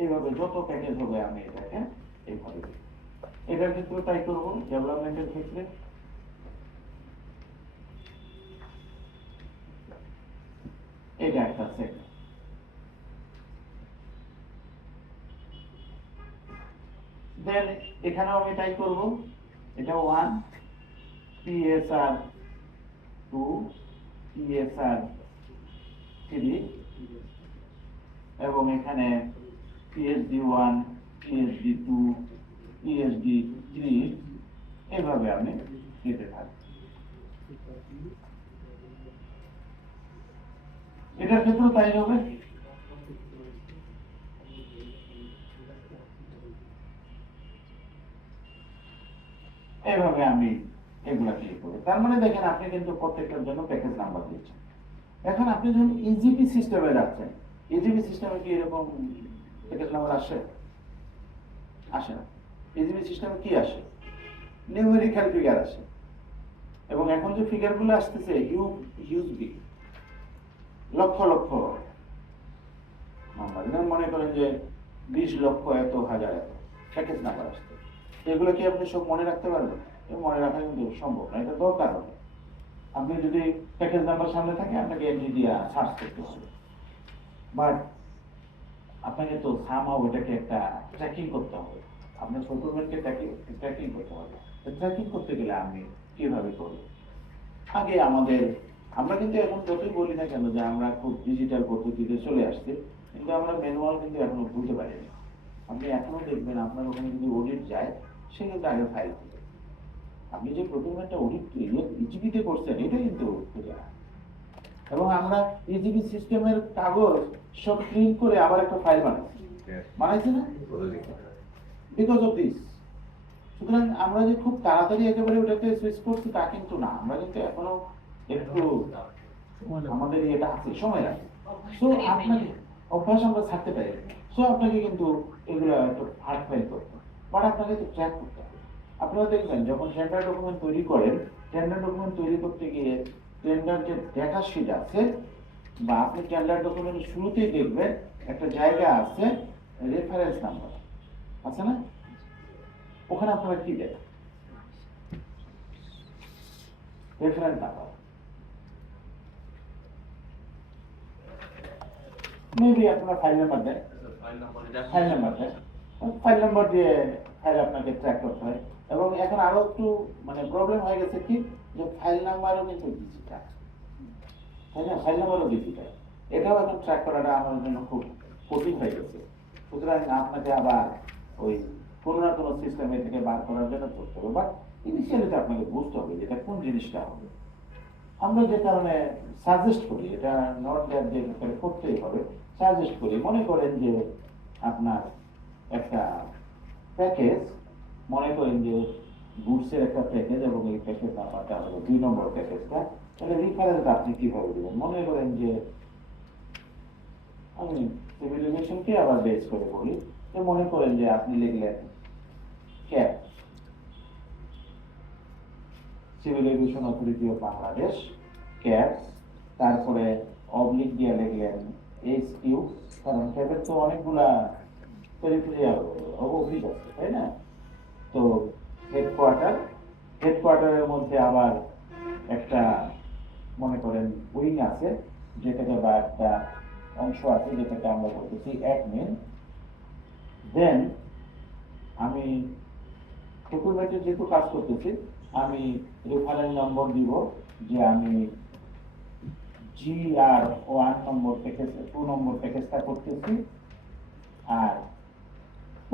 এইভাবে যত প্যাকেজ হবে আমি এটাকে এইভাবে দিই। এটার ক্ষেত্রে তাই করবো, ডেভেলপমেন্টের ক্ষেত্রে এটা একটা সেট। দেন এখানেও আমি তাই করব, এটা 1 PSR 2 PSR 3 এবং এখানে PSD 1 PSD 2 PSD 3 এভাবে আমি দিতে থাকি। এটার ক্ষেত্রেও তাই হবে। এইভাবে আমি এগুলা ক্লিক করি। তার মানে দেখেন আপনি কিন্তু প্রত্যেকটার জন্য প্যাকেজ নাম্বার দিচ্ছেন। এখন আপনি যখন ইজিপি সিস্টেমে যাচ্ছেন, ইজিপি সিস্টেমে কি এরকম প্যাকেজ নাম্বার আসে? আসে না। ইজিপি সিস্টেমে কি আসে? নিউমেরিক্যাল ফিগার আসে। এবং এখন যে ফিগারগুলো আসতেছে huge big, lakh lakh number. যেমন মনে করেন যে 20 লক্ষ এত হাজার এত প্যাকেজ নাম্বার আসছে। এগুলো কি আপনি সব মনে রাখতে পারবেন? মনে রাখা কিন্তু সম্ভব না, এটা দরকার হবে। আপনি যদি প্যাকেজ নাম্বার সামনে থাকে আপনাকে এন্ট্রি দিয়ে সার্চ করতে হবে, বাট আপনাকে তো সামহাউ এটাকে একটা ট্র্যাকিং করতে হবে। আপনার সেটেলমেন্টকে ট্র্যাকিং করতে হবে। ট্র্যাকিং করতে গেলে আমি কিভাবে করব? আগে আমরা কিন্তু এখন যতই বলি না কেন যে আমরা খুব ডিজিটাল পদ্ধতিতে চলে আসছি, কিন্তু আমরা ম্যানুয়াল কিন্তু এখনো ভুলতে পারিনি। আপনি এখনো দেখবেন আপনার ওখানে যদি অডিট যায়, সে কিন্তু আগে ফাইল থাকে। আপনি যে প্রথম একটা অডিট ইজিবিতে করছেন এটা কিন্তু খুঁজে না। এবং আমরা ইজিবি সিস্টেমের কাগজ সব প্রিন্ট করে আবার একটা ফাইল বানাইছি না, বিকজ অফ দিস। সুতরাং আমরা যে খুব তাড়াতাড়ি একেবারে ওটাকে সুইচ করছি তা কিন্তু না, আমরা কিন্তু এখনো একটু আমাদের এটা আছে, সময় আছে। সো আপনাকে অভ্যাস আমরা ছাড়তে পারি। সো আপনাকে কিন্তু এগুলো একটু হার্ড ফাইল করতে হবে, বাট আপনাকে তো ট্র্যাক করতে হবে। আপনারা দেখবেন যখন টেন্ডার ডকুমেন্ট তৈরি করেন, টেন্ডার ডকুমেন্ট তৈরি করতে গিয়ে টেন্ডার যে ডেটা শিট আছে, বা আপনি টেন্ডার ডকুমেন্ট শুরুতেই দেখবেন একটা জায়গা আছে রেফারেন্স নাম্বার আছে না, ওখানে আপনারা কি দেন? Reference number. মেবি আপনারা ফাইল নাম্বার দেন, ফাইল নাম্বার দিয়ে ফাইল আপনাকে ট্র্যাক করতে হয়। এবং এখন আরো একটু মানে প্রবলেম হয়ে গেছে কি, যে ফাইল নাম্বারও কিন্তু ডিজিটাল, তাই না? ফাইল নাম্বারও ডিজিটাল, এটাও এখন ট্র্যাক করাটা আমার জন্য খুব কঠিন হয়ে গেছে। সুতরাং আপনাকে আবার ওই কোনো না কোনো সিস্টেমে থেকে বার করার জন্য করতে হবে, বাট ইনিশিয়ালি তো আপনাকে বুঝতে হবে যেটা কোন জিনিসটা হবে। আমরা যে কারণে সাজেস্ট করি, এটা নট দ্যাট যে করতেই হবে, সাজেস্ট করি। মনে করেন যে আপনার একটা প্যাকেজ, মনে করেন যে গুডসের একটা প্যাকেজ এবং এই প্যাকেজ নাম্বারটা হলো 2 নম্বর প্যাকেজটা, তাহলে রেফারেন্স আপনি কিভাবে দেবেন? মনে করেন যে আমি সিভিলাইজেশনকে আবার বেস করে বলি, তো মনে করেন যে আপনি লিখলেন cap, civil aviation authority of Bangladesh, cap, তারপরে অবলিক দিয়ে লিখলেন SQ, কারণ ক্যাপের তো অনেকগুলা পেরিফেরিয়াল অফিস আছে, তাই না? তো হেডকোয়ার্টারের মধ্যে আবার একটা মনে করেন উইং আছে, যেটাকে বা একটা অংশ আছে যেটাকে আমরা বলতেছি অ্যাডমিন। দেন আমি ডকুমেন্টে যেহেতু কাজ করতেছি, আমি রেফারেন্স নম্বর দিব যে আমি GR1 নম্বর প্যাকেজ 2 নম্বর প্যাকেজটা করতেছি। আর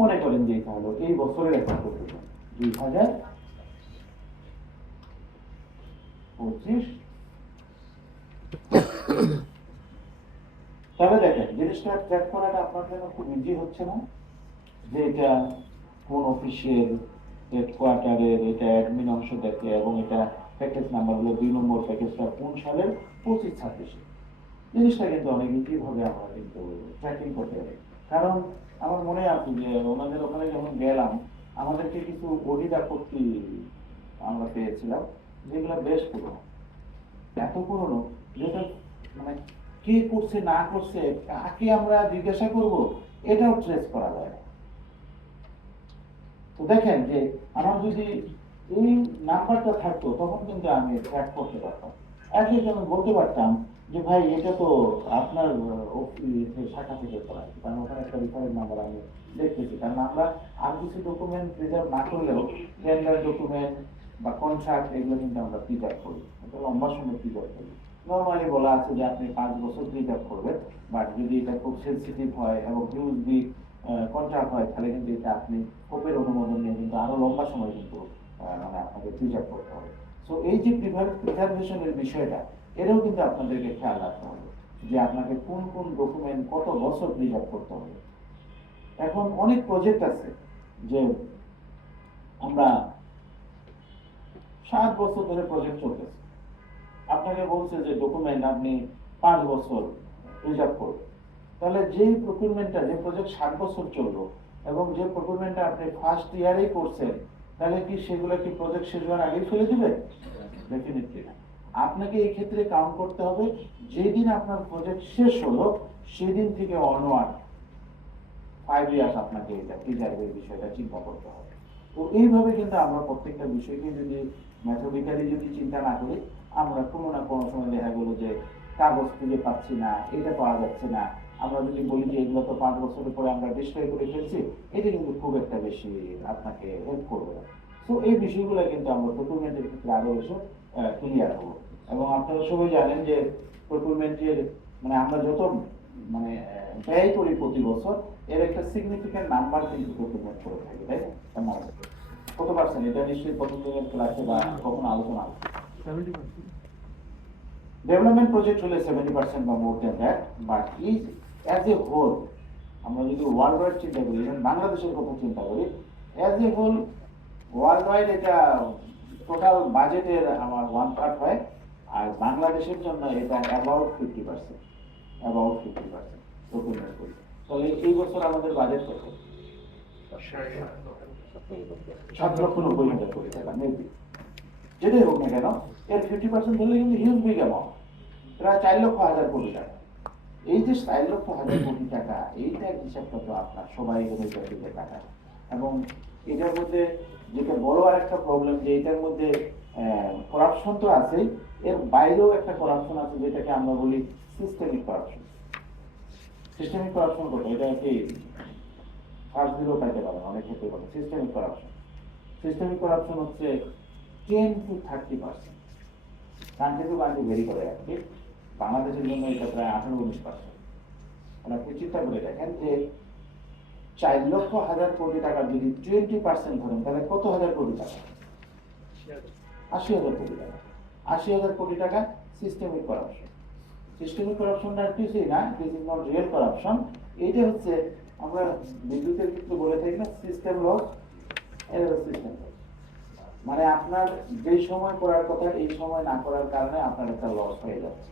মনে করেন যে এটা হলো এই বছরের একটা প্রতিবেদন 2025। তাহলে দেখেন জিনিসটা ট্র্যাক করাটা আপনার জন্য খুব ইজি হচ্ছে না, যে এটা কোন অফিসের হেডকোয়ার্টারের, এটা অ্যাডমিন অংশ দেখে, এবং এটা প্যাকেজ নাম্বার হলো 2 নম্বর প্যাকেজটা কোন সালের 25-26। জিনিসটা কিন্তু অনেক ইজি ভাবে আমরা কিন্তু ট্র্যাকিং করতে পারি। কারণ আমার মনে আছে যে ওনাদের ওখানে যখন গেলাম, আমাদেরকে কিছু অডিট আপত্তি আমরা পেয়েছিলাম, যেগুলো বেশ পুরনো, এত পুরনো যেটা মানে কে করছে না করছে কাকে আমরা জিজ্ঞাসা করব এটাও ট্রেস করা যায় না। তো দেখেন যে আমার যদি এই নাম্বারটা থাকতো তখন কিন্তু আমি ট্র্যাক করতে পারতাম। অ্যাটলিস্ট আমি বলতে পারতাম যে ভাই এটা তো আপনার শাখা থেকে করা, কারণ ওখানে একটা রেফারেন্স নাম্বার আমি দেখতেছি। কারণ আমরা আর কিছু ডকুমেন্ট প্রিজার্ভ না করলেও টেন্ডার ডকুমেন্ট বা কন্ট্রাক্ট এগুলো কিন্তু আমরা প্রিজার্ভ করি, এটা লম্বা সময় প্রিজার্ভ করি। নর্মালি বলা আছে যে আপনি 5 বছর প্রিজার্ভ করবেন, বাট যদি এটা খুব সেন্সিটিভ হয় এবং হিউজ বিগ কন্ট্রাক্ট হয় তাহলে কিন্তু এটা আপনি কোপের অনুমোদন নিয়ে কিন্তু আরো লম্বা সময় কিন্তু মানে আপনাকে প্রিজার্ভ করতে হবে। সো এই যে প্রিজার্ভেশনের বিষয়টা, এটাও কিন্তু আপনাদেরকে খেয়াল রাখতে হবে যে আপনাকে কোন কোন ডকুমেন্ট কত বছর প্রিজার্ভ করতে হবে। এখন অনেক প্রজেক্ট আছে যে আমরা 7 বছর ধরে প্রজেক্ট চলতেছে, আপনাকে বলছে যে ডকুমেন্ট আপনি 5 বছর প্রিজার্ভ করবেন, তাহলে যেই প্রকিউরমেন্টটা, যে প্রজেক্ট 7 বছর চললো এবং যে প্রকিউরমেন্টটা আপনি ফার্স্ট ইয়ারেই করছেন, তাহলে কি সেগুলো কি প্রজেক্ট শেষ হওয়ার আগেই ফেলে দিবে? ডেফিনেটলি না। আপনাকে এই ক্ষেত্রে কাউন্ট করতে হবে যেদিন আপনার প্রজেক্ট শেষ হলো সেদিন থেকে অনওয়ার্ড 5 ইয়ার্স আপনাকে এটা প্রিজার্ভের বিষয়টা চিন্তা করতে হবে। তো এইভাবে কিন্তু আমরা প্রত্যেকটা বিষয়কে যদি ম্যাথমেটিক্যালি যদি চিন্তা না করি, আমরা কোনো না কোনো সময় দেখা গেলো যে কাগজ খুঁজে পাচ্ছি না, এটা পাওয়া যাচ্ছে না। আমরা যদি বলি যে এগুলো তো 5 বছরের পরে আমরা ডিসপ্লে করে ফেলছি, এটা কিন্তু খুব একটা বেশি আপনাকে হেল্প করবে না। তো এই বিষয়গুলো কিন্তু আমরা প্রকিউরমেন্টের ক্ষেত্রে আরো বেশি ক্লিয়ার হবো। এবং আপনারা সবাই জানেন যে প্রকিউরমেন্টের মানে আমরা যত মানে ব্যয় করি প্রতি বছর, এর একটা সিগনিফিক্যান্ট নাম্বার কিন্তু প্রকিউরমেন্ট করে থাকে, তাই না? কত পার্সেন্ট? এটা নিশ্চয়ই প্রথম দিনের ক্লাসে বা কখনো আলোচনা হবে। 70%. ডেভেলপমেন্ট প্রজেক্ট হলে 70% বা more than that, but is as a whole আমরা যদি ওয়ার্ল্ড ওয়াইড চিন্তা করি, ইভেন বাংলাদেশের কথা চিন্তা করি, as a whole world wide এটা টোটাল বাজেটের আমার 1/3 হয়, আর বাংলাদেশের জন্য এটা অ্যাবাউট 50%, অ্যাবাউট 50% প্রকিউরমেন্ট করি। তাহলে এই বছর আমাদের বাজেট কত? 7,90,000 কোটি টাকা মেবি। যেটাই হোক না কেন, এর 50% ধরলে কিন্তু হিউজ বিগ অ্যামাউন্ট, প্রায় 4,00,000 কোটি টাকা। এই যে 4,00,000 কোটি টাকা, এইটা হিসাবটা তো আপনার সবাই দিতে টাকা। এবং এটার মধ্যে যেটা বড় আর একটা প্রবলেম, যে এটার মধ্যে করাপশন তো আছেই, এর বাইরেও একটা করাপশন আছে যেটাকে আমরা বলি সিস্টেমিক করাপশন। সিস্টেমিক করাপশন কত? এটা কি ফার্স্ট দিলেও পাইতে পারেন, অনেক ক্ষেত্রে বলে সিস্টেমিক করাপশন। সিস্টেমিক করাপশন হচ্ছে 10 to 30%। Country to country very করে আর কি। বাংলাদেশের জন্য এটা প্রায় 18-19%। মানে আপনি চিন্তা করে দেখেন যে 4,00,000 কোটি টাকা যদি 20% ধরেন, তাহলে কত হাজার কোটি টাকা? 80,000 কোটি টাকা। 80,000 কোটি টাকা সিস্টেমিক করাপশন। সিস্টেমিক করাপশনটা কিছুই না, this is not real corruption. এইটা হচ্ছে আমরা বিদ্যুতের ক্ষেত্রে বলে থাকি না, system loss, error system loss. মানে আপনার যে সময় করার কথা এই সময় না করার কারণে আপনার একটা লস হয়ে যাচ্ছে।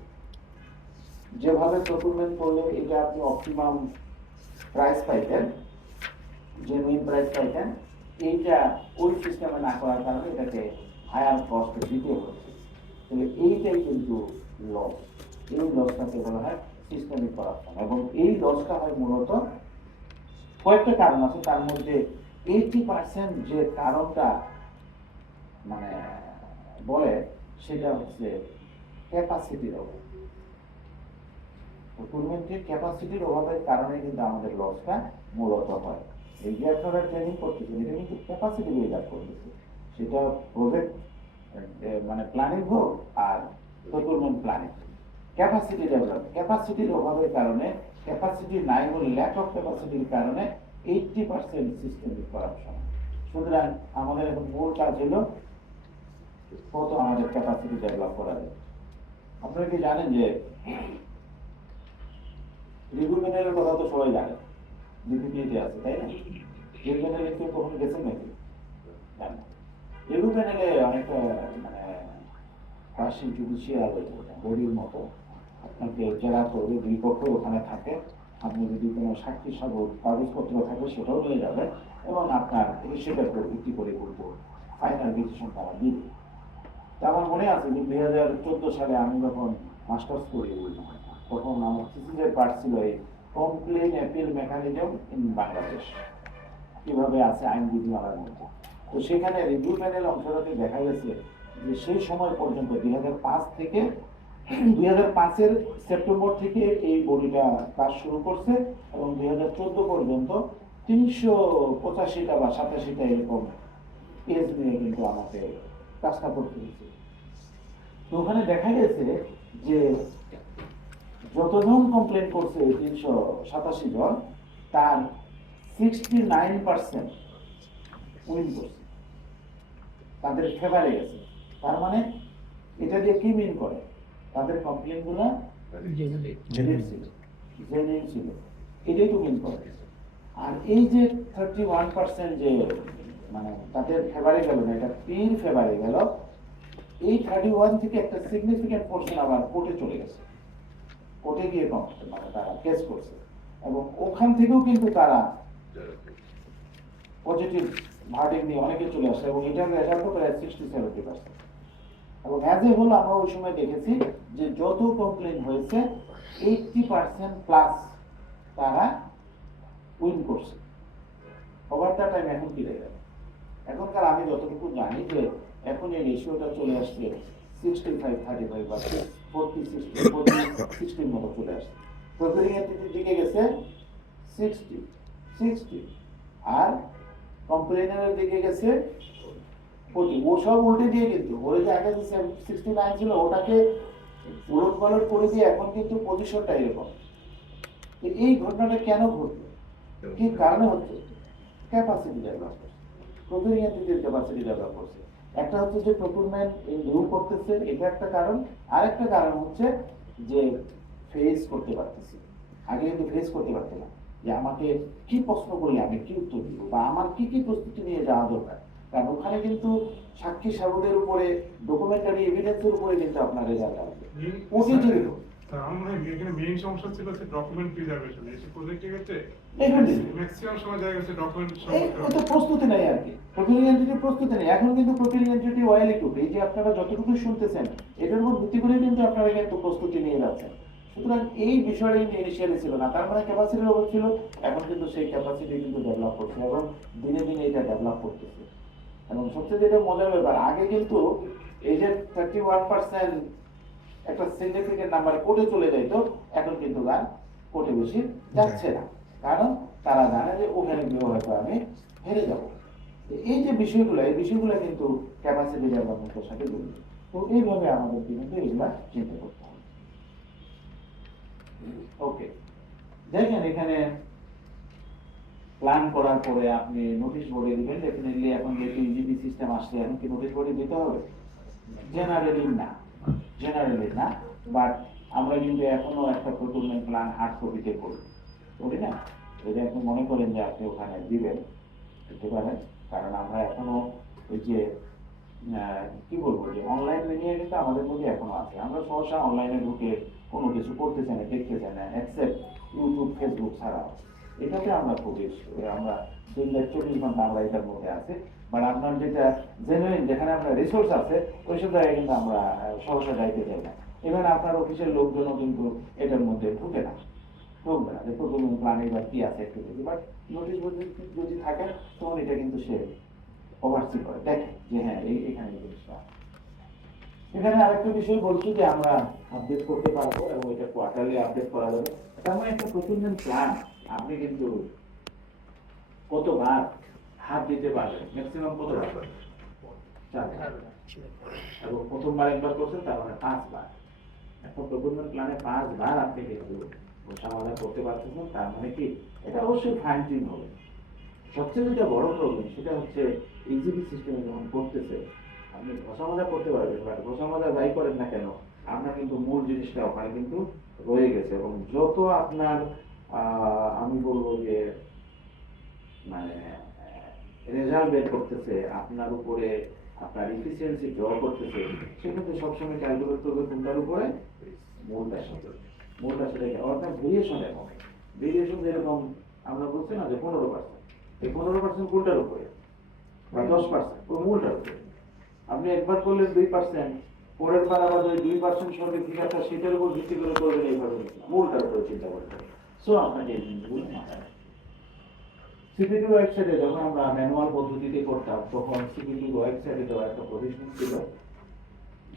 যেভাবে প্রকিউরমেন্ট করলে এটা আপনি অপটিমাম প্রাইস পাইতেন, জেনুইন প্রাইস পাইতেন, এইটা ওই সিস্টেমে না করার কারণে এটাকে হায়ার কস্ট দিতে হচ্ছে। তাহলে এইটাই কিন্তু লস। এই লসটাকে বলা হয় সিস্টেমিক করাপশন। এবং এই লসটা হয় মূলত কয়েকটা কারণ আছে, তার মধ্যে 80% যে কারণটা মানে বলে সেটা হচ্ছে ক্যাপাসিটির অভাব। প্রকিউরমেন্টের ক্যাপাসিটির অভাবের কারণে কিন্তু আমাদের লসটা মূলত হয়। এই যে আপনারা ট্রেনিং করতেছেন, এটা কিন্তু ক্যাপাসিটি বিল্ড আপ করতেছে, সেটা প্রজেক্ট মানে প্ল্যানিং হোক আর প্রকিউরমেন্ট প্ল্যানিং। ক্যাপাসিটি ডেভেলপ, ক্যাপাসিটির অভাবের কারণে, ক্যাপাসিটি নাই বলে ল্যাক অফ ক্যাপাসিটির কারণে 80% সিস্টেমিক করাপশন। সুতরাং আমাদের এখন মূল কাজ হলো কত আমাদের ক্যাপাসিটি ডেভেলপ করা যায়। আপনারা কি জানেন যে রিভিউ প্যানেলের কথা তো সবাই জানে, ডিপিপিতে আছে, তাই না? রিভিউ প্যানেলে কেউ কখনো গেছেন নাকি? জানেন। রিভিউ প্যানেলে অনেকটা মানে পার্সিং জুডিশিয়াল বডির মতো আপনাকে জেরা করবে, দুই পক্ষ ওখানে থাকে। আপনি যদি কোনো সাক্ষী সাবর কাগজপত্র থাকে সেটাও নিয়ে যাবেন এবং আপনার সেটার উপর ভিত্তি করে কিন্তু ফাইনাল ডিসিশন তারা দিবে। আমার মনে আছে যে 2014 সালে আমি যখন মাস্টার্স করি, তখন আমার থিসিসের পার্ট ছিল এই complain appeal mechanism in Bangladesh কিভাবে আছে আইন বিধিমালার মধ্যে। তো সেখানে রিভিউ প্যানেল অংশটাতে দেখা গেছে যে সেই সময় পর্যন্ত 2005 থেকে 2005-এর সেপ্টেম্বর থেকে এই বডিটা কাজ শুরু করছে এবং 2014 পর্যন্ত 385টা বা 87টা এরকম কেস নিয়ে কিন্তু আমাকে কাজটা করতে হয়েছে। তো ওখানে দেখা গেছে যে যতজন কমপ্লেন করছে 387 জন, তার 69% উইন করছে, তাদের ফেভারে গেছে। তার মানে এটা দিয়ে কি মিন করে, তাদের কমপ্লেন গুলো জেনুইন ছিল, এটাই তো মিন করে। আর এই যে 31% যে মানে তাদের ফেভারে গেল না, এটা পিন ফেভারে গেল, এই 31 থেকে একটা সিগনিফিক্যান্ট পোর্শন আবার কোর্টে চলে গেছে, কোর্টে গিয়ে মানে তারা কেস করছে এবং ওখান থেকেও কিন্তু তারা পজিটিভ ভার্ডিক্ট নিয়ে অনেকে চলে আসে এবং এটার রেজাল্ট প্রায় 60-70%। এবং অ্যাজ এ হোল আমরা ওই সময় দেখেছি যে যত কমপ্লেন হয়েছে 80% প্লাস তারা উইন করছে। ওভার দ্য টাইম এখন কি গেল, এখনকার আমি যতটুকু জানি যে এখন এই রেশিওটা চলে আসছে 65-35 বা 40-60 মতো চলে আসছে। প্রফিটিং এন্টিটির দিকে গেছে 60 আর কমপ্লেনের দিকে গেছে 40। ও সব উল্টে দিয়ে কিন্তু ওর যে আগে 69 ছিল ওটাকে উলট পালট করে দিয়ে এখন কিন্তু পজিশনটা এরকম। এই ঘটনাটা কেন ঘটলো, কি কারণে হচ্ছে? ক্যাপাসিটি ডেভেলপ করছে, প্রফিটিং এন্টিটির ক্যাপাসিটি ডেভেলপ করছে। একটা হচ্ছে যে প্রকুরমেন্ট ইমপ্রুভ করতেছে, এটা একটা কারণ। আরেকটা কারণ হচ্ছে যে ফেস করতে পারতেছি, আগে কিন্তু ফেস করতে পারতে না যে আমাকে কি প্রশ্ন করলে আমি কি উত্তর দিব বা আমার কি কি প্রস্তুতি নিয়ে যাওয়া দরকার। কারণ ওখানে কিন্তু সাক্ষী সাবুদের উপরে ডকুমেন্টারি এভিডেন্সের উপরে কিন্তু আপনার রেজাল্ট আসবে। ওটি জড়িত আমরা এখানে মেইন সমস্যা ছিল যে ডকুমেন্ট প্রিজার্ভেশন। এই প্রজেক্টের ক্ষেত্রে ম্যাক্সিমাম সময় দেখা গেছে ডকুমেন্ট তো প্রস্তুতি নেই আর কি, প্রফিটিং এন্টিটির প্রস্তুতি নেই। এখন কিন্তু প্রফিটিং এন্টিটি ওয়াইলি টু, এই যে আপনারা যতটুকু শুনতেছেন এটার উপর ভিত্তি করে কিন্তু আপনারা কিন্তু প্রস্তুতি নিয়ে যাচ্ছেন। সুতরাং এই বিষয়টা কিন্তু ইনিশিয়ালি ছিল না, তার মানে ক্যাপাসিটির অভাব ছিল। এখন কিন্তু সেই ক্যাপাসিটি কিন্তু ডেভেলপ করছে এবং দিনে দিনে এটা ডেভেলপ করতেছে। এবং সবচেয়ে যেটা মজার ব্যাপার, আগে কিন্তু এই যে 31% একটা সিগনিফিকেন্ট নাম্বার কোর্টে চলে যাইতো, এখন কিন্তু গান কোর্টে বেশি যাচ্ছে না, কারণ তারা জানে যে ওখানে গিয়ে হয়তো আমি হেরে যাব। এই যে বিষয়গুলো, এই বিষয়গুলো কিন্তু ক্যাপাসিটি ডেভেলপমেন্টের সাথে জড়িত। তো এইভাবে আমাদের কিন্তু এগুলা চিন্তা করতে হবে। ওকে, দেখেন এখানে প্ল্যান করার পরে আপনি নোটিশ বোর্ডে দিবেন। ডেফিনেটলি এখন যেহেতু ইজিপি সিস্টেম আসছে, এখন কি নোটিশ বোর্ডে দিতে হবে? জেনারেলি না, বাট আমরা কিন্তু এখনো একটা প্রকুরমেন্ট প্ল্যান হার্ড কপিতে করি না। যদি আপনি মনে করেন যে আপনি ওখানে দিবেন, দিতে পারেন, কারণ আমরা এখনো ওই যে কি বলবো যে অনলাইন মিডিয়া কিন্তু আমাদের মধ্যে এখনো আছে। আমরা সহসা অনলাইনে ঢুকে কোনো কিছু করতে চাই না, দেখতে চাই না, এক্সেপ্ট ইউটিউব ফেসবুক ছাড়াও। এটাতে আমরা খুবই আমরা 24 ঘন্টা আমরা এটার মধ্যে আছে। বাট আপনার যেটা জেনুইন, যেখানে আপনার রিসোর্স আছে, ওইসব জায়গায় কিন্তু আমরা সহসা যাইতে চাই না। এবার আপনার অফিসের লোকজনও কিন্তু এটার মধ্যে ঢুকে না, ঢুকবে না যে প্রথম প্ল্যানে বা কি আছে একটু দেখি। বাট নোটিশ যদি থাকে তখন এটা কিন্তু সে ওভারসি করে, দেখে যে হ্যাঁ এখানে জিনিসটা। এখানে আরেকটা বিষয় বলছি যে আমরা আপডেট করতে পারবো এবং এটা কোয়ার্টারলি আপডেট করা যাবে। তেমন একটা প্রকুরমেন্ট প্ল্যান আপনি কিন্তু কতবার হাত দিতে পারবেন, ম্যাক্সিমাম কতবার? 4বার। এবং প্রথমবার একবার করছেন, তার মানে 5বার। এখন প্রকুরমেন্ট প্ল্যানে 5বার আপনি কিন্তু সমাধান করতে পারতেছেন। তার মানে কি এটা অবশ্যই ফাইন টিউন হবে। সবচেয়ে যেটা বড় প্রবলেম সেটা হচ্ছে ইজিপি সিস্টেমে যখন করতেছে আপনি ঘষা মাজা করতে পারবেন, বাট ঘষা মাজা যাই করেন না কেন আপনার কিন্তু মূল জিনিসটা ওখানে কিন্তু রয়ে গেছে। এবং যত আপনার আমি বলবো যে মানে রেজাল্ট বের করতেছে, আপনার উপরে আপনার এফিসিয়েন্সি ড্র করতেছে, সেক্ষেত্রে সবসময় ক্যালকুলেট করবে কোনটার উপরে? মূলটার সাথে অর্থাৎ ভেরিয়েশন যেরকম আমরা বলছি না যে 15%, এই 15% কোনটার উপরে বা 10% ওই মূলটার উপরে। আপনি একবার করলেন 2%, পরের বার আবার ওই 2% সঙ্গে ঠিক আছে সেটার উপর ভিত্তি করে করবেন, এইভাবে মূলটার উপরে চিন্তা করতে হবে। সো আপনাকে এই জিনিসগুলো মাথায় রাখতে হবে। সিপিটি ওয়েবসাইটে যখন আমরা ম্যানুয়াল পদ্ধতিতে করতাম তখন সিপিটি ওয়েবসাইটে দেওয়া একটা প্রতিষ্ঠান ছিল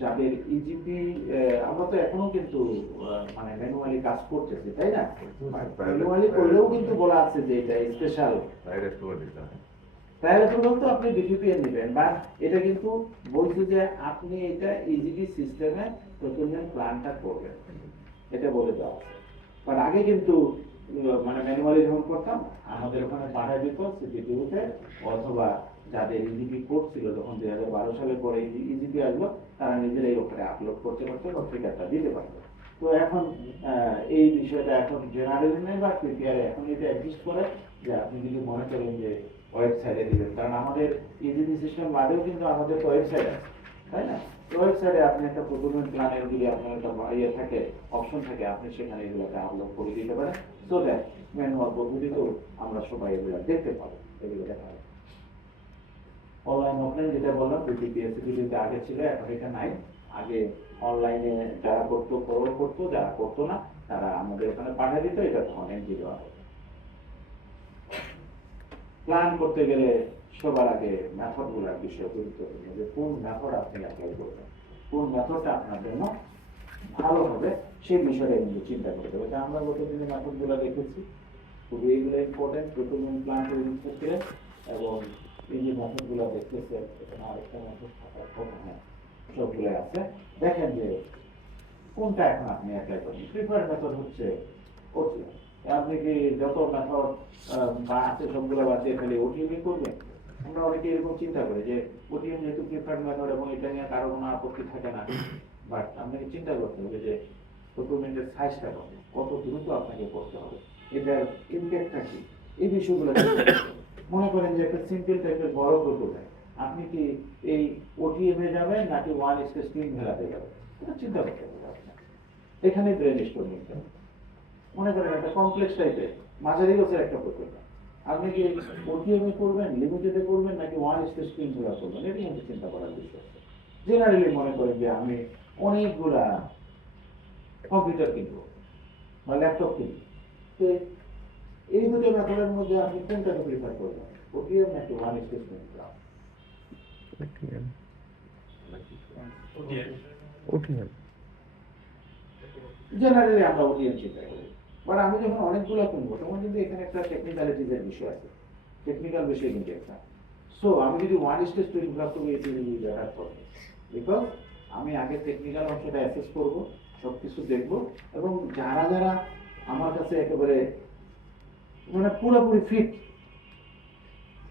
যাদের ইজিপি, আমরা তো এখনো কিন্তু মানে ম্যানুয়ালি কাজ করতেছি, তাই না? ম্যানুয়ালি করলেও কিন্তু বলা আছে যে এটা স্পেশাল তাহলে তো আপনি বিপিপিএন নেবেন, বা এটা কিন্তু বলছে যে আপনি এটা ইজিপি সিস্টেমে প্রথমে প্ল্যানটা করবেন, এটা বলে দেওয়া আছে। বাট আগে কিন্তু মানে ম্যানুয়ালি যখন করতাম আমাদের ওখানে পাঠায় দিত সিপিটিভিতে, অথবা যাদের ইজিপি কোড ছিল যখন 2012 সালে পরে ইজিপি আসলো তারা নিজেরাই ওখানে আপলোড করতে করতে ফিগারটা দিতে পারতো। তো এখন এই বিষয়টা এখন জেনারেলি নেই বা প্রিপেয়ারে এখন এটা এক্সিস্ট করে যে আপনি যদি মনে করেন যে ওয়েবসাইটে দিবেন, কারণ আমাদের ইজিপি সিস্টেম বাদেও কিন্তু আমাদের ওয়েবসাইট আছে, তাই না? ওয়েবসাইটে আপনি একটা প্রকুরমেন্ট প্ল্যানের যদি আপনার একটা ইয়ে থাকে, অপশন থাকে, আপনি সেখানে এগুলোকে আপলোড করে দিতে পারেন, সো দ্যাট ম্যানুয়াল পদ্ধতিতেও আমরা সবাই এগুলো দেখতে পাবো, এগুলো দেখা যাবে। অনলাইন অফলাইন যেটা বললাম বিপিপিএসসিতে আগে ছিল, এখন এটা নাই। আগে অনলাইনে যারা করতো ফরওয়ার্ড করতো, যারা করতো না তারা আমাদের ওখানে পাঠিয়ে দিত, এটা তখন এনজি দেওয়া হতো। প্ল্যান করতে গেলে সবার আগে মেথডগুলোর বিষয়ে গুরুত্বপূর্ণ, যে কোন মেথড আপনি অ্যাপ্লাই করবেন, কোন মেথডটা আপনার জন্য ভালো হবে সেই বিষয়টা কিন্তু চিন্তা করতে হবে। আমরা গত দিনে মেথডগুলো দেখেছি, খুবই এগুলো ইম্পর্টেন্ট রিক্রুটমেন্ট প্ল্যান তৈরির ক্ষেত্রে। এবং এই যে মেথডগুলো দেখতেছেন এখানে আরেকটা মেথড থাকার কথা, হ্যাঁ সবগুলো আছে। দেখেন যে কোনটা এখন আপনি অ্যাপ্লাই করবেন। প্রিফার্ড মেথড হচ্ছে ওটিএম। আপনি কি যত মেথড বা আছে সবগুলো বাদ দিয়ে খালি ওটিএমই করবেন? আমরা অনেকে এরকম চিন্তা করি যে ওটিএম যেহেতু প্রিফার্ড মেথড এবং এটা নিয়ে কারো কোনো আপত্তি থাকে না, বাট আপনাকে চিন্তা করতে হবে যে ডকুমেন্টের সাইজটা কত দ্রুত আপনাকে করতে হবে, এটার ইম্প্যাক্টটা কি, এই বিষয়গুলো মনে করেন যে একটা সিম্পল টাইপের বড় ডকুমেন্ট, আপনি কি এই ওটিএম এ যাবেন নাকি ওয়ান স্পেস স্ক্রিন ভেলাতে যাবেন, এটা চিন্তা করতে হবে আপনাকে। এখানে ব্রেন স্টর্মিং করতে হবে। মনে করেন একটা কমপ্লেক্স টাইপের মাঝারি গোছের একটা প্রকল্প, আপনি কি ওটিএম এ করবেন, লিমিটেডে করবেন নাকি ওয়ান স্পেস স্ক্রিন ভেলা করবেন, এটা কিন্তু চিন্তা করার বিষয়। জেনারেলি মনে করেন যে আমি অনেকগুলা কম্পিউটার কিনবো বা ল্যাপটপ কিনবো, তো এই দুটো মেথডের মধ্যে আপনি কোনটাকে প্রিফার করবেন, ওটিএম নাকি one statement class? OTM generally আমরা ওটিএম চিন্তা করি, বাট আমি যখন অনেকগুলো কিনবো তখন কিন্তু এখানে একটা টেকনিক্যালিটিজের বিষয় আছে, টেকনিক্যাল বিষয় কিন্তু একটা। সো আমি যদি ওয়ান স্টেটমেন্ট ক্লাস করবো এটি ব্যবহার করবো, বিকজ আমি আগে টেকনিক্যাল অংশটা অ্যাসেস করবো, সবকিছু দেখবো, এবং যারা যারা আমার কাছে একেবারে মানে পুরোপুরি ফিট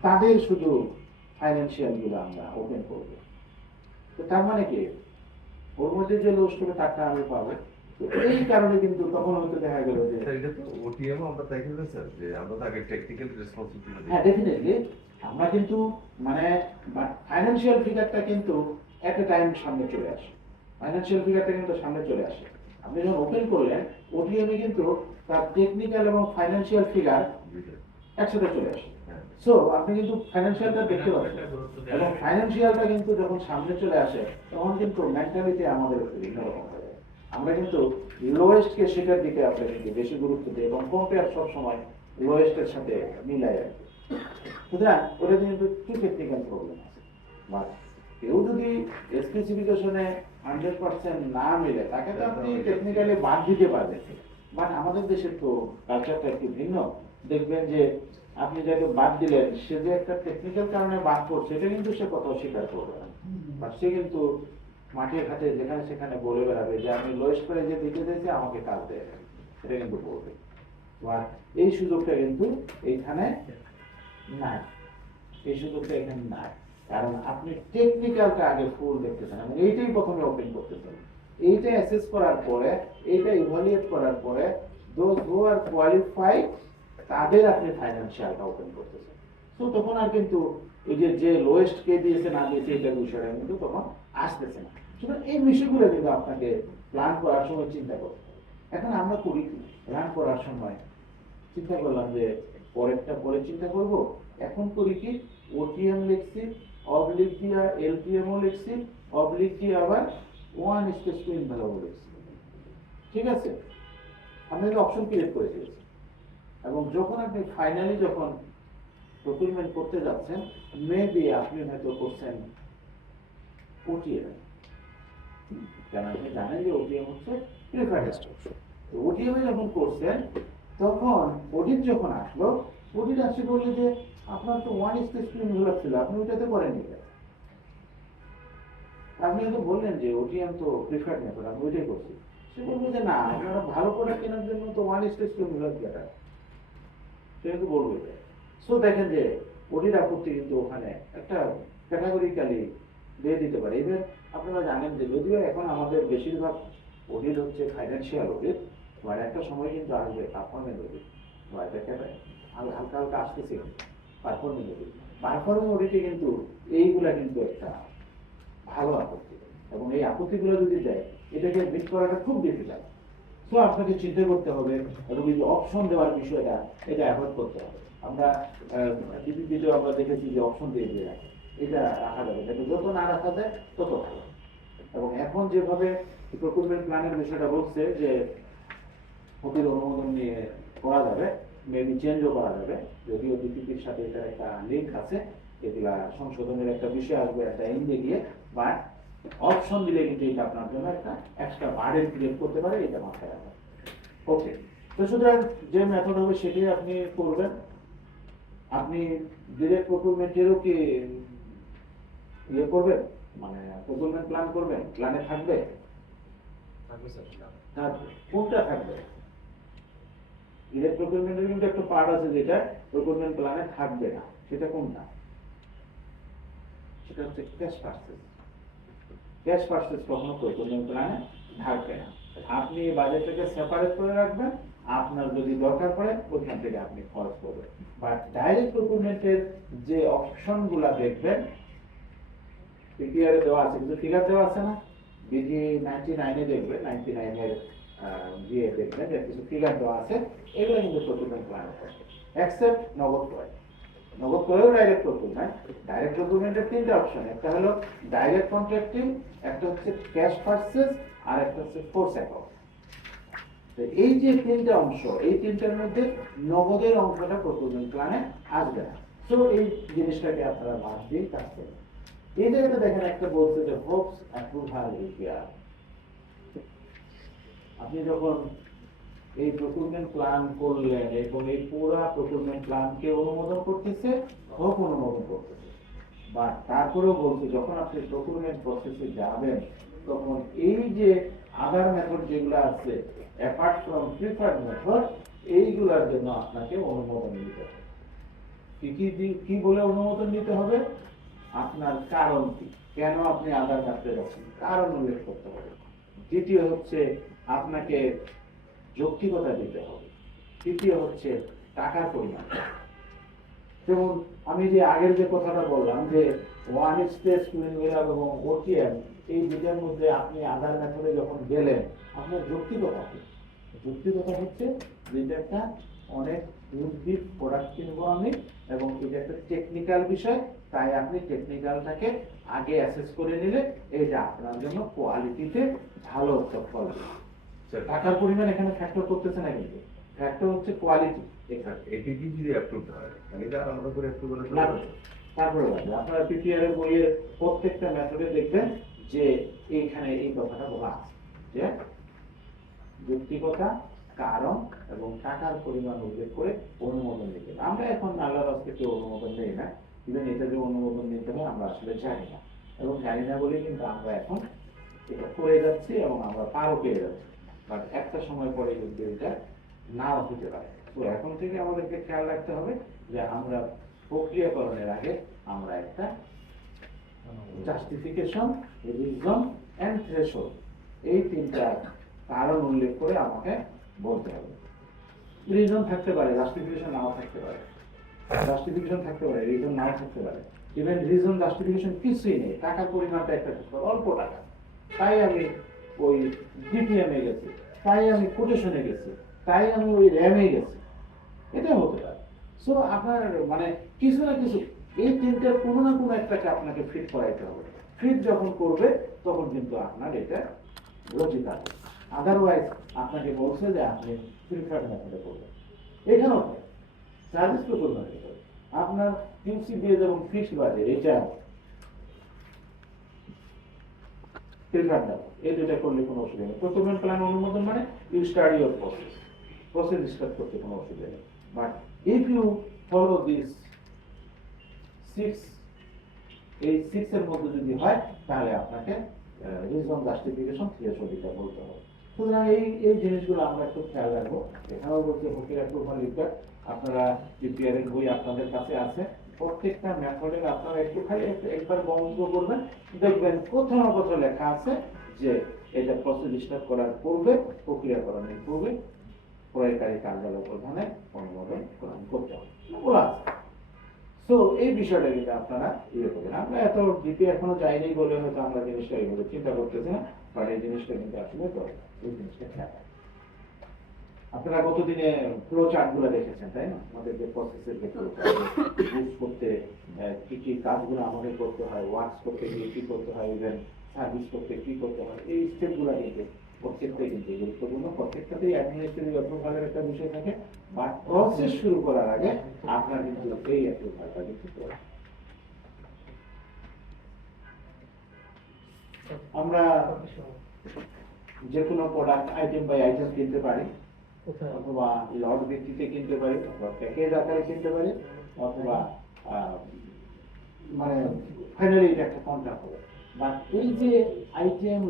তাদের শুধু ফাইন্যান্সিয়াল গুলো আমরা ওপেন করবো। তো তার মানে কি ওর মধ্যে যে লস করে টাকা আমি পাবো, তো এই কারণে কিন্তু তখন হয়তো দেখা গেল যে এটা তো ওটিএম আমরা দেখেন না স্যার, যে আমরা তো আগে টেকনিক্যাল রেসপন্সিবিলিটি। হ্যাঁ ডেফিনেটলি আমরা কিন্তু মানে ফাইন্যান্সিয়াল ফিগারটা কিন্তু একটা টাইম সামনে চলে আসে, ফাইন্যান্সিয়াল ফিগারটা কিন্তু সামনে চলে আসে। আপনি যখন ওপেন করলেন ওটিএম এ কিন্তু তার টেকনিক্যাল এবং ফাইন্যান্সিয়াল ফিগার একসাথে চলে আসে। সো আপনি কিন্তু ফাইন্যান্সিয়ালটা দেখতে পাচ্ছেন, এবং ফাইন্যান্সিয়ালটা কিন্তু যখন সামনে চলে আসে তখন কিন্তু মেন্টালিটি আমাদের বিভিন্ন রকম হয়ে যায়। আমরা কিন্তু লোয়েস্টকে সেটার দিকে আমরা কিন্তু বেশি গুরুত্ব দিই এবং কম্পেয়ার সবসময় লোয়েস্টের সাথে মিলাই আর কি। সুতরাং ওটা কিন্তু একটু টেকনিক্যাল প্রবলেম আছে, বাট কেউ যদি স্পেসিফিকেশনে 100% না মিলে তাকে তো আপনি টেকনিক্যালি বাদ দিতে পারবেন। বাট আমাদের দেশের তো কালচারটা একটু ভিন্ন, দেখবেন যে আপনি যাকে বাদ দিলেন সে যে একটা টেকনিক্যাল কারণে বাদ করছে এটা কিন্তু সে কোথাও স্বীকার করবে না, বাট সে কিন্তু মাঠে ঘাটে যেখানে সেখানে বলে বেড়াবে যে আমি লোয়েস্ট করে যে দিতে চাইছি আমাকে কাজ দেয়, এটা কিন্তু বলবে। বাট এই সুযোগটা কিন্তু এইখানে নাই, এই সুযোগটা এখানে নাই, কারণ আপনি টেকনিক্যালটা আগে ফুল দেখতেছেন এবং এইটাই প্রথমে ওপেন করতেছেন, এইটা অ্যাসেস করার পরে এইটা ইভালুয়েট করার পরে দোজ হু আর কোয়ালিফাইড তাদের আপনি ফাইন্যান্সিয়ালটা ওপেন করতেছেন। তো তখন আর কিন্তু এই যে লোয়েস্ট কে দিয়েছে না দিয়েছে এটার বিষয়টা কিন্তু তখন আসতেছে না। সুতরাং এই বিষয়গুলো কিন্তু আপনাকে প্ল্যান করার সময় চিন্তা করতে হবে। এখন আমরা করি প্ল্যান করার সময় চিন্তা করলাম যে পরেরটা পরে চিন্তা করব, এখন করি কি ওটিএম লিখছি, অবলিক দিয়া এলটিএমও লিখছি, অবলিক দিয়ে আবার ওয়ান স্পেস টু ইনভ্যালুয়েবল লিখছি, ঠিক আছে? আমরা একটা অপশন ক্রিয়েট করে দিয়েছি। এবং যখন আপনি ফাইনালি যখন প্রকুরমেন্ট করতে যাচ্ছেন, মেবি আপনি হয়তো করছেন ওটিএম, কারণ আপনি জানেন যে ওটিএম হচ্ছে প্রিফার্ড অপশন। তো ওটিএম যখন করছেন তখন অডিট যখন আসলো, অডিট আসে বললে যে আপনার তো ওয়ান স্টেজ ক্রিমিনাল ছিল, আপনি ওটাতে করেননি কেন? আপনি হয়তো বললেন যে ওটিএম তো প্রিফার্ড মেথড, আমি ওইটাই করছি। সে বলবো যে না, আপনারা ভালো প্রোডাক্ট কেনার জন্য তো ওয়ান স্টেজ ক্রিমিনাল কেনা, সে কিন্তু বলবো। সো দেখেন যে অডিট আপত্তি কিন্তু ওখানে একটা ক্যাটাগরিক্যালি দিয়ে দিতে পারে। এবার আপনারা জানেন যে যদিও এখন আমাদের বেশিরভাগ অডিট হচ্ছে ফাইন্যান্সিয়াল অডিট, মানে একটা সময় কিন্তু আসবে পারফরমেন্স অডিট, বা এটাকে হালকা হালকা আসতেছে পারফরমেন্স অডিট। পারফরমেন্স অডিটে কিন্তু এইগুলা কিন্তু একটা ভালো আপত্তি, এবং এই আপত্তিগুলো যদি দেয় এটাকে মিট করাটা খুব ডিফিকাল্ট। তো আপনাকে চিন্তা করতে হবে, এবং এই যে অপশন দেওয়ার বিষয়টা, এটা অ্যাভয়েড করতে হবে। আমরা ডিপিপিতেও আমরা দেখেছি যে অপশন দিয়ে দিয়ে রাখে, এটা রাখা যাবে, কিন্তু যত না রাখা যায় তত ভালো। এবং এখন যেভাবে প্রকুরমেন্ট প্ল্যানের বিষয়টা বলছে যে ওটির অনুমোদন নিয়ে করা যাবে, মেবি চেঞ্জও করা যাবে, যদিও ডিপিপির সাথে এটার একটা লিঙ্ক আছে, এগুলা সংশোধনের একটা বিষয় আসবে একটা এন্ডে গিয়ে, বাট অপশন দিলে কিন্তু এটা আপনার জন্য একটা এক্সট্রা বার্ডেন ক্রিয়েট করতে পারে, এটা মাথায় রাখবেন। ওকে, তো সুতরাং যে মেথড হবে সেটাই আপনি করবেন। আপনি ডিরেক্ট প্রকুরমেন্টেরও কি ইয়ে করবেন, মানে প্রকুরমেন্ট প্ল্যান করবেন, প্ল্যানে থাকবে? কোনটা থাকবে? ডিরেক্ট প্রকুরমেন্টের কিন্তু একটা পার্ট আছে যেটা প্রকুরমেন্ট প্ল্যানে থাকবে না, সেটা কোনটা? সেটা হচ্ছে ক্যাশ পারচেজ। ক্যাশ পারচেজ কখনো প্রকুরমেন্ট প্ল্যানে থাকবে না। আপনি বাজেটটাকে সেপারেট করে রাখবেন, আপনার যদি দরকার পড়ে ওইখান থেকে আপনি খরচ করবেন। বাট ডাইরেক্ট প্রকুরমেন্টের যে অপশনগুলো দেখবেন, পিপিআর এ দেওয়া আছে, কিন্তু ফিগার দেওয়া আছে না, বিজি 99 এ দেখবেন, 99 এর দিয়ে দেখবেন যে কিছু ফিগার দেওয়া আছে, এগুলো কিন্তু প্রকুরমেন্ট প্ল্যানে থাকবে, এক্সেপ্ট নগদ ক্রয়। নগদ ক্রয়েও ডাইরেক্ট প্রকুরমেন্ট। ডাইরেক্ট প্রকুরমেন্টের তিনটা অপশন, একটা হলো ডাইরেক্ট কন্ট্রাক্টিং, একটা হচ্ছে ক্যাশ পারচেজ, আর একটা হচ্ছে ফোর্স অ্যাকাউন্ট। এই যে তিনটা অংশ, এই তিনটার মধ্যে নগদের অংশটা প্রকুরমেন্ট প্ল্যানে আসবে না। তো এই জিনিসটাকে আপনারা বাদ দিয়ে কাজ করবেন। এই জায়গাটা দেখেন একটা বলছে যে হোপস অ্যাপ্রুভাল রিকোয়ার্ড। আপনি যখন এই প্রকুরমেন্ট প্ল্যান করলেন এবং এই পুরো প্রকুরমেন্ট প্ল্যানকে অনুমোদন করতেছে, হোপ অনুমোদন করতেছে, বা তারপরেও বলছে যখন আপনি প্রকুরমেন্ট প্রসেসে যাবেন তখন এই যে আদার মেথড যেগুলো আছে অ্যাপার্ট ফ্রম প্রিফার্ড মেথড, এইগুলোর জন্য আপনাকে অনুমোদন নিতে হবে। কি বলে অনুমোদন নিতে হবে? আপনার কারণ কি, কেন আপনি আদার মেথডে যাচ্ছেন, কারণ উল্লেখ করতে হবে। দ্বিতীয় হচ্ছে আপনাকে যৌক্তিকতা দিতে হবে। তৃতীয় হচ্ছে টাকার পরিমাণ। যেমন আমি যে আগের যে কথাটা বললাম যে ওয়ান স্টেজ ক্রিমিনাল এবং ওটিএম, এই দুটার মধ্যে আপনি আধার মেথডে যখন গেলেন, আপনার যৌক্তিকতা কি? যৌক্তিকতা হচ্ছে যেটা একটা অনেক ইউনিক প্রোডাক্ট কিনবো আমি, এবং এটা একটা টেকনিক্যাল বিষয়, তাই আপনি টেকনিক্যালটাকে আগে অ্যাসেস করে নিলে এটা আপনার জন্য কোয়ালিটিতে ভালো ফল। টাকার পরিমাণ এখানে ফ্যাক্টর করতেছে না, কিন্তু ফ্যাক্টর হচ্ছে কোয়ালিটি। এপিপি যদি অ্যাপ্রুভ হয় তাহলে এটা আলাদা করে অ্যাপ্রুভ করা না, যাবে। তারপরে আপনারা পিপিআর এর বইয়ের প্রত্যেকটা মেথডে দেখবেন যে এইখানে এই কথাটা বলা আছে যে যৌক্তিকতা, কারণ এবং টাকার পরিমাণ উল্লেখ করে অনুমোদন দিতে। আমরা এখন আল্লাহর রাস্তে কেউ অনুমোদন দেই না, ইভেন এটা যে অনুমোদন দিতে হয় আমরা আসলে জানি না, এবং জানি না বলেই কিন্তু আমরা এখন এটা করে যাচ্ছি এবং আমরা পারও পেয়ে যাচ্ছি। বাট একটা সময় পরে কিন্তু এটা নাও হতে পারে। তো এখন থেকে আমাদেরকে খেয়াল রাখতে হবে যে আমরা প্রক্রিয়াকরণের আগে আমরা একটা জাস্টিফিকেশন, রিজন এন্ড থ্রেশহোল্ড, এই তিনটা কারণ উল্লেখ করে আমাকে বলতে হবে। রিজন থাকতে পারে, জাস্টিফিকেশন নাও থাকতে পারে, জাস্টিফিকেশন থাকতে পারে, রিজন নাও থাকতে পারে। ইভেন রিজন জাস্টিফিকেশন কিছুই নেই, টাকার পরিমাণটা একটা অল্প টাকা, তাই আমি ওই ডিপিএম এ গেছি, তাই আমি কোটেশনে গেছি, তাই আমি ওই র্যামে গেছি, এটা হতে পারে। সো আপনার মানে কিছু না কিছু এই তিনটার কোনো না কোনো একটাকে আপনাকে ফিট করাইতে হবে। ফিট যখন করবে তখন কিন্তু আপনার এটা লজিক আছে। আদারওয়াইজ আপনাকে বলছে যে আপনি প্রিফার্ড মেথডে করবেন, এখানেও সার্ভিস প্রকল্প আপনার কিউসি দিয়ে এবং ফিক্সড বাজেট এটা প্রিফার দেবো এই দুইটা করলে কোনো অসুবিধা নেই। প্রকুরমেন্ট প্ল্যান অনুমোদন মানে you study your process start করতে কোনো অসুবিধা নেই। But if you follow this 6 এই 6 এর মধ্যে যদি হয় তাহলে আপনাকে রিজন জাস্টিফিকেশন থিওসফিটা বলতে হবে। সুতরাং এই জিনিসগুলো আমরা একটু খেয়াল রাখবো। এখানেও বলছে ফকির অ্যাপ্রুভাল লেটার আপনারা পিপিআর এর বই আপনাদের কাছে আছে, প্রত্যেকটা মেথডের আপনারা একটু খালি একবার বন্ধ করবেন, দেখবেন কোথাও না কোথাও লেখা আছে যে এটা প্রসেস স্টার্ট করার পূর্বে, প্রক্রিয়াকরণের পূর্বে প্রয়োগকারী কার্যালয় প্রধানের অনুমোদন প্রদান করতে হবে বলা আছে। সো এই বিষয়টা কিন্তু আপনারা ইয়ে করবেন। আমরা এত ডিপে এখনো যাইনি বলে হয়তো আমরা জিনিসটা এইভাবে চিন্তা করতেছি না, বাট এই জিনিসটা কিন্তু আসলে দরকার, এই জিনিসটা খেয়াল রাখবেন। আপনারা গতদিনে ফ্লো চার্ট গুলো দেখেছেন তাই না, আমাদের যে প্রসেসের যে ফ্লো চার্ট ইউজ করতে কি কি কাজগুলো আমাদের করতে হয়, ওয়ার্কস করতে গিয়ে কি করতে হয়, ইভেন সার্ভিস করতে কি করতে হয়, এই স্টেপগুলো কিন্তু প্রত্যেকটাই কিন্তু গুরুত্বপূর্ণ। প্রত্যেকটাতেই অ্যাডমিনিস্ট্রেটিভ অ্যাপ্রুভালের একটা বিষয় থাকে, বাট প্রসেস শুরু করার আগে আপনার কিন্তু এই অ্যাপ্রুভালটা কিন্তু করতে হবে। আমরা যে কোনো প্রোডাক্ট আইটেম বাই আইটেম কিনতে পারি, অথবা লট ভিত্তিতে কিনতে পারি, অথবা প্যাকেজ আকারে কিনতে পারি, অথবা মানে ফাইনালি এটা একটা কন্ট্রাক্ট হবে। বাট এই যে আইটেম